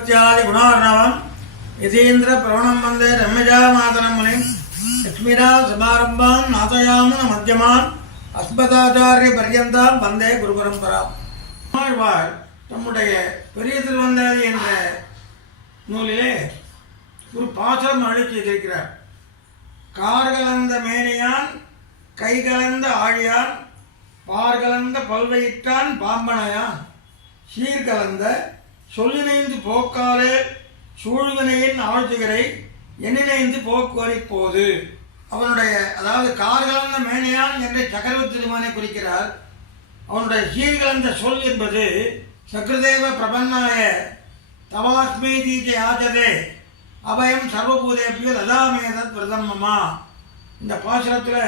பிரபத்தியாதி குணார்ணவம் யதீந்திர பிரவணம் வந்தே ரம்யஜா மாதனம் முனிம் லக்ஷ்மீரா சமாரம்பாம் நாதயாமன மத்தியமான் அஸ்மதாச்சாரிய பர்யந்தாம் வந்தே குரு பரம்பராம். ஆழ்வார் தம்முடைய பெரிய திருவந்தாதி என்ற நூலிலே ஒரு பாசம் அழித்து இருக்கிறார். கார்கலந்த மேனியான் கைகலந்த ஆழியான் பார்கலந்த பல்வையிட்டான் பாம்பனையான் சீர்கலந்த சொல்லினைந்து போக்காலே சூழ்வினையின் ஆழ்த்துகரை எண்ணினைந்து போக்குவரை போது. அவனுடைய அதாவது கார்கலந்த மேனியான் என்ற சக்கரவர்த்தி திருமானை குறிக்கிறார். அவனுடைய சீர்கலந்த சொல் என்பது சக்ரதேவ பிரபன்னாய தவாஸ்மி தீஜை ஆஜதே அபயம் சர்வபூதேபியோ ததாமேதத் பிரதமமா. இந்த பாசுரத்தில்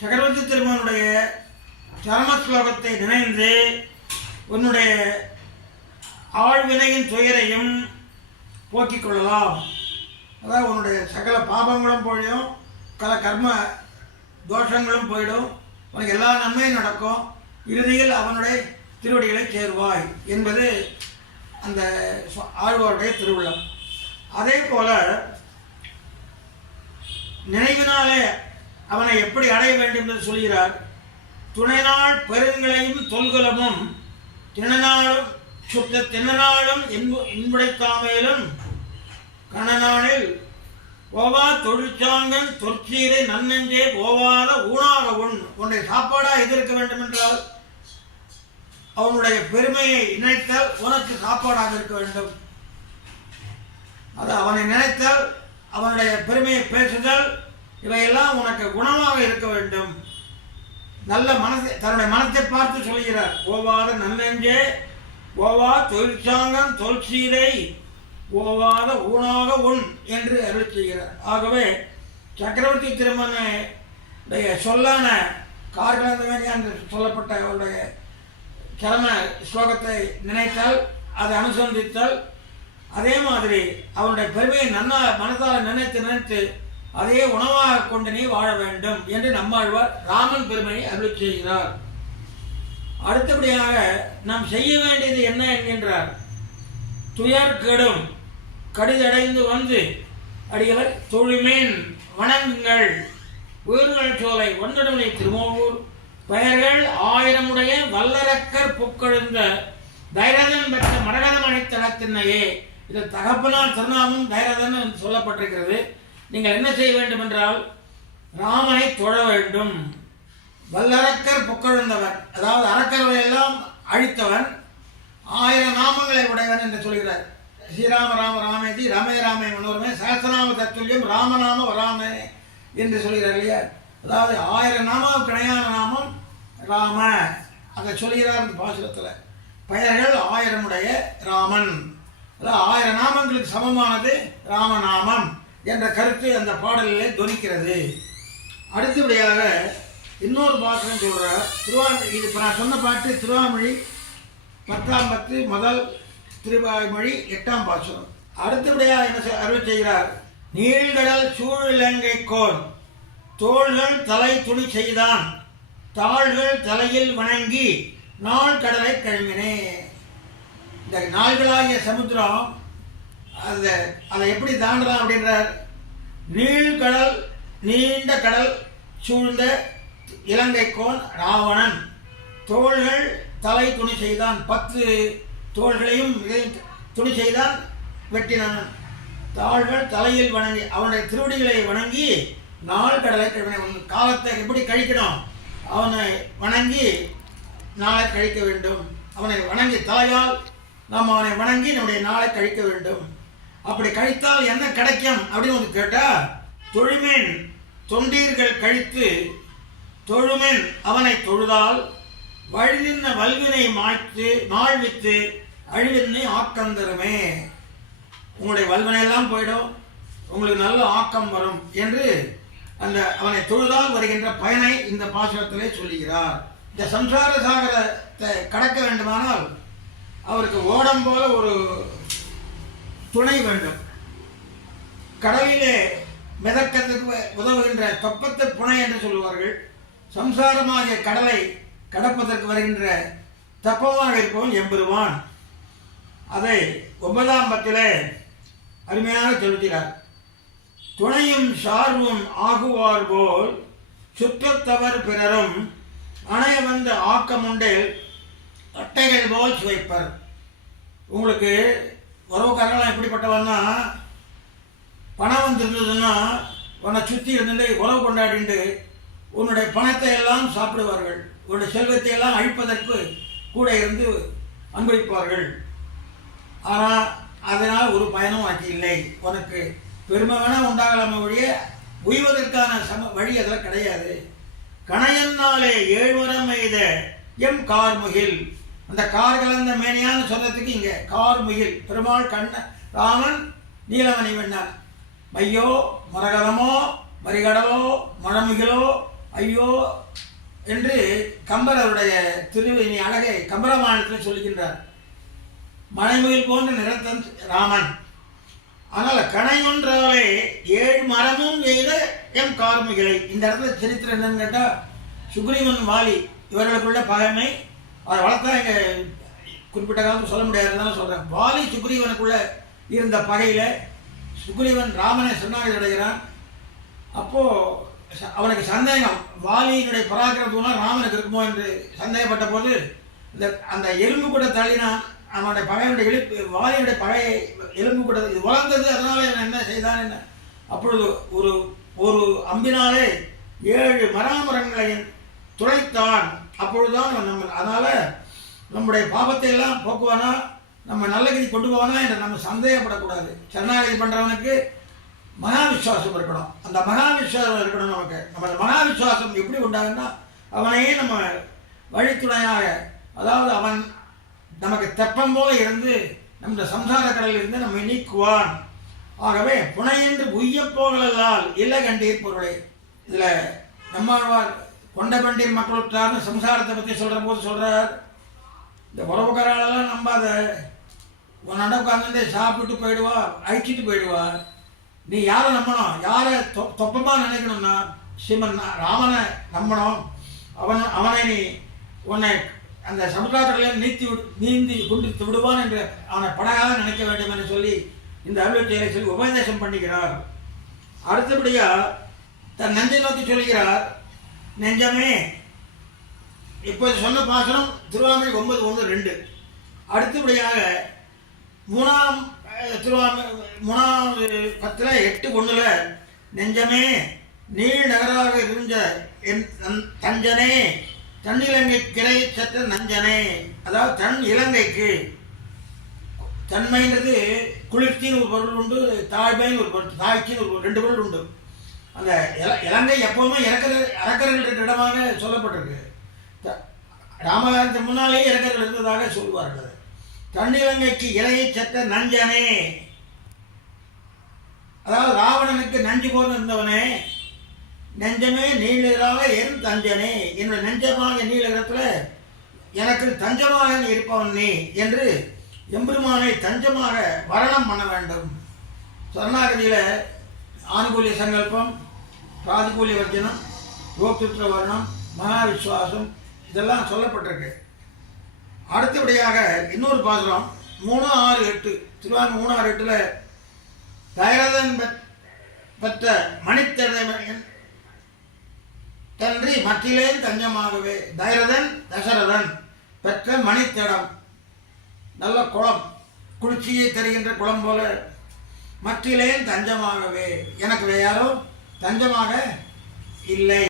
சக்கரவர்த்தி திருமனுடைய சரம ஸ்லோகத்தை நினைந்து உன்னுடைய ஆழ்வினையின் துயரையும் போக்கிக் கொள்ளலாம். அதாவது உன்னுடைய சகல பாபங்களும் போயிடும், கல கர்ம தோஷங்களும் போயிடும், உனக்கு எல்லா நன்மையும் நடக்கும், இறுதியில் அவனுடைய திருவடிகளை சேருவாய் என்பது அந்த ஆழ்வாருடைய திருவுள்ளம். அதே போல நினைவினாலே அவனை எப்படி அடைய வேண்டும் என்று சொல்கிறார். துணைநாள் பெருங்களையும் தொல்குலமும் திணநாளும் சுத்த திணநாளும் இன்புடைத்தாமையிலும் கணநாளில் ஓவா தொழிற்சாங்கன் தொற்சீரை நன்னெஞ்சே ஓவாத ஊனாக உன்னுடைய சாப்பாடாக எதிர்க்க வேண்டும் என்றால் அவனுடைய பெருமையை நினைத்தால் உனக்கு சாப்பாடாக இருக்க வேண்டும். அது அவனை நினைத்தால் அவனுடைய பெருமையை பேசுதல் இவையெல்லாம் உனக்கு குணமாக இருக்க வேண்டும். நல்ல மனதை தன்னுடைய மனத்தை பார்த்து சொல்கிறார். ஓவாத நன்னெஞ்சே ஓவா தொழிற்சாங்கன் தொல்சீரை ஓவாத ஊனாக உண் என்று அருள் செய்கிறார். ஆகவே சக்கரவர்த்தி திருமனுடைய சொல்லான கார்கலந்தமேனி என்று சொல்லப்பட்ட அவருடைய சரம ஸ்லோகத்தை நினைத்தால் அதை அனுசந்தித்தால் அதே மாதிரி அவனுடைய பெருமையை நன்னா மனதால் நினைத்து அதே உணவாக கொண்டு நீ வாழ வேண்டும் என்று நம்மாழ்வார் ராமன் பெருமையை அருள் செய்கிறார். அடுத்தபடியாக நாம் செய்ய வேண்டியது என்ன என்கின்றார். துயர் கெடும் கடிதடைந்து வந்து அடியவர் தொழுமீன் வணங்குங்கள் உயிர்கள் சோலை ஒன்றடுமனை திருமோவூர் பெயர்கள் 1000 வல்லரக்கர் புக்கெழுந்த தைரதன் பெற்ற மரகதமணி தளத்தினையே. இதில் தகப்பனால் திருநாமம் தைரதன் என்று சொல்லப்பட்டிருக்கிறது. நீங்கள் என்ன செய்ய வேண்டும் என்றால் ராமனை தொழ வேண்டும். வல்லரக்கர் புக்கழுந்தவன், அதாவது அரக்கர்களை எல்லாம் அழித்தவன், 1000 நாமங்களை உடையவன் என்று சொல்கிறார். ஸ்ரீராம ராம ராமேதி ரமே ராமே மனோரமே சஹஸ்ரநாம தத்துல்யம் ராமநாம வராமே என்று சொல்கிறார் இல்லையா. அதாவது 1000 நாமாவுக்கு இணையான நாமம் ராம, அதை சொல்கிறார் இந்த பாசுரத்தில். பெயர்கள் 1000 ராமன், அதாவது 1000 நாமங்களுக்கு சமமானது ராமநாமம் என்ற கருத்து அந்த பாடலிலே துணிக்கிறது. அடுத்தபடியாக இன்னொரு பாசுரம் சொல்கிறார். இது இப்போ நான் சொன்ன பாட்டு திருவாமொழி 10ஆம் பத்து முதல் திருவாய்மொழி 8ஆம் பாசுரம். அடுத்தபடியாக என்ன அருள் செய்கிறார். நீழ்கடல் சூழிலங்கை கோன் தோள்கள் தலை துணி செய்தான் தாள்கள் தலையில் வணங்கி நாள் கடலை கழுவினே. இந்த நாள்களாகிய சமுத்திரம் அதை எப்படி தாண்டலாம் அப்படின்றார். நீழ்கடல் நீண்ட கடல் சூழ்ந்த இலங்கைக்கோன் ராவணன் தோள்கள் தலை துணி செய்தான், 10 தோள்களையும் துணி செய்தான் வெட்டினான். தாள்கள் தலையில் வணங்கி அவனுடைய திருவடிகளை வணங்கி நாள் கடலை கழிவினை. காலத்தை எப்படி கழிக்கணும், அவனை வணங்கி நாளை கழிக்க வேண்டும். அவனை வணங்கி தலையால் நாம் அவனை வணங்கி நம்முடைய நாளை கழிக்க வேண்டும். அப்படி கழித்தால் என்ன கிடைக்கும் அப்படின்னு வந்து கேட்டால், தொழுமீன் தொண்டீர்கள் கழித்து தொழுமென் அவனை தொழுதால் வழிநின்ன வல்வினை மாழ்வித்து அழிவினை ஆக்கந்தருமே. உங்களுடைய வல்வினையெல்லாம் போயிடும், உங்களுக்கு நல்ல ஆக்கம் வரும் என்று அந்த அவனை தொழுதால் வருகின்ற பயனை இந்த பாசுரத்திலே சொல்லுகிறார். இந்த சம்சார சாகரத்தை கடக்க வேண்டுமானால் அவருக்கு ஓடம் போல ஒரு துணை வேண்டும். கடலிலே மிதக்கிறதுக்கு உதவுகின்ற தொப்பத்து புனை என்று சொல்லுவார்கள். சம்சாரமாகிய கடலை கடப்பதற்கு வருகின்ற தப்பமாக இருப்பவன் எம்பெருவான். அதை 9ஆம் பத்திலே அருமையாக சொல்கிறார். துணையும் சார்பும் ஆகுவார் போல் சுற்றத்தவர் பிறரும் அணைய வந்து ஆக்கமுண்டே அட்டைகள் போல் சுவைப்பர். உங்களுக்கு உறவுக்காரங்களாம் எப்படிப்பட்டவன்னா, பணம் வந்துருந்ததுன்னா உன்னை சுற்றி இருந்துட்டு உறவு கொண்டாடிட்டு உன்னுடைய பணத்தை எல்லாம் சாப்பிடுவார்கள், உன்னுடைய செல்வத்தை எல்லாம் அழிப்பதற்கு கூட இருந்து அன்பளிப்பார்கள். ஆனால் அதனால் ஒரு பயனும் ஆட்சி இல்லை. உனக்கு பெருமை வேணால் உண்டாகலாம வழிய உய்வதற்கான வழி அதில் கிடையாது. கணையன்னாலே 7 வரம் எய்த எம் கார்முகில். அந்த கார் கலந்த மேனியான சொன்னதுக்கு இங்கே கார்முகில் பெருமாள் கண்ண ராமன் நீலமணி வெண்ணான். மையோ மரகதமோ மரிகடலோ மழமுகிலோ ஐயோ என்று கம்பர் அவருடைய திருவினி அழகை கம்பராமாயணத்தில் சொல்கின்றார். மழைமுகில் போன்ற நிறத்தன் ராமன். ஆனால் கணை ஒன்றாலே 7 மரமும் எய்த எம் கார்முகிலை. இந்த இடத்துல சரித்திரம் என்னன்னு கேட்டால், சுக்ரீவன் வாலி இவர்களுக்குள்ள பகைமை அதை வளர்த்தா இங்கே குறிப்பிட்ட காலத்தில் சொல்ல முடியாதுன்னு சொல்கிறேன். வாலி சுக்ரீவனுக்குள்ள இருந்த பகையில் சுக்ரீவன் ராமனை சரணாகதி அடைகிறான். அப்போது அவனுக்கு சந்தேகம், வாலியினுடைய பராக்கிரமத்துலாம் ராமனுக்கு இருக்குமோ என்று சந்தேகப்பட்ட போது அந்த எலும்பு கூட தள்ளினான். அவனுடைய பகையுடைய வாலியுடைய பகையை எலும்பு கூட இது வளர்ந்தது. அதனால என்ன செய்தான் என்ன, அப்பொழுது ஒரு ஒரு அம்பினாலே 7 மராமரங்களை துளைத்தான். அப்பொழுதுதான் நம்ம அதனால் நம்முடைய பாபத்தை எல்லாம் போக்குவானா, நம்ம நல்ல கதி கொண்டு போவானா என்று நம்ம சந்தேகப்படக்கூடாது. சரணாகதி பண்ணுறவனுக்கு மகா விஸ்வாசம் இருக்கணும். அந்த மகா விஸ்வாசம் இருக்கணும் நமக்கு. நம்ம மகா விஸ்வாசம் எப்படி உண்டாகுன்னா, அவனையே நம்ம வழித்துணையாக, அதாவது அவன் நமக்கு தெப்பம் போல இருந்து நம்ம சம்சார கடலில் இருந்து நம்ம நீக்குவான். ஆகவே புனையென்று உய்யப்போகலால் இல்லை கண்டீர் பொருளை. இதில் நம்மாழ்வார் கொண்ட பண்டீர் மக்களுக்கான சம்சாரத்தை பற்றி சொல்கிற போது சொல்கிறார், இந்த உறவுக்காரெல்லாம் நம்பாத, உன்னோட உட்காந்து சாப்பிட்டு போயிடுவா, அழிச்சிட்டு போயிடுவா. நீ யாரை நம்பணும், யாரை தொப்பமாக நினைக்கணும்னா ஸ்ரீமன் ராமனை நம்பணும். அவனை நீ உன்னை அந்த சமுதாயத்திலையும் நீந்தி கொண்டு விடுவான் என்று அவனை படகாக நினைக்க வேண்டும் என்று சொல்லி இந்த அருள் செயலை சொல்லி உபதேசம் பண்ணுகிறார். அடுத்தபடியாக தன் நெஞ்சை நோக்கி சொல்கிறார், நெஞ்சமே. இப்போது சொன்ன பாசனம் திருவாமணி 9:1-2. அடுத்தபடியாக 3ஆவது பத்தில் 8:1 நெஞ்சமே நீள் நகராக இருந்த என் தஞ்சனே தன்னிலங்கை கிரை சற்ற நஞ்சனே. அதாவது தன் இலங்கைக்கு, தன்மைன்றது குளிர்ச்சின்னு ஒரு பொருள் உண்டு, தாழ்மைன்னு ஒரு பொருள், தாய்ச்சின்னு ஒரு 2 பொருள் உண்டு. அந்த இலங்கை எப்போவுமே இறக்கர்கள் இருக்கிற இடமாக சொல்லப்பட்டிருக்கு. ராமாயணத்துக்கு முன்னாலேயே இறக்கர்கள் இருந்ததாக சொல்வார்கள். தன்னிலங்கைக்கு இலையை சற்ற நஞ்சனே, அதாவது ராவணனுக்கு நஞ்சு போல இருந்தவனே. நெஞ்சமே நீளராக என் தஞ்சனே, என்னுடைய நெஞ்சமாக நீளத்தில் எனக்கு தஞ்சமாக இருப்பவன் நீ என்று எம்பெருமானை தஞ்சமாக வரணம் பண்ண வேண்டும். சரணாகதியில் ஆனுகூலிய சங்கல்பம், பிராதிகூலிய வர்ஜனம், கோப்துத்ர வர்ணம், மகா விஸ்வாசம் இதெல்லாம் சொல்லப்பட்டிருக்கு. அடுத்தபடியாக இன்னொரு பாசுரம் 3:6-8 திருவாரூர் 3:6-8 தயரதன் பெற்ற மணித்தேன் தன்றி மற்றிலேன் தஞ்சமாகவே. தைரதன் தசரதன் பெற்ற மணித்தடம், நல்ல குளம், குளிர்ச்சியை தருகின்ற குளம் போல. மற்றிலேன் தஞ்சமாகவே, எனக்கு யாரும் தஞ்சமாக இல்லை.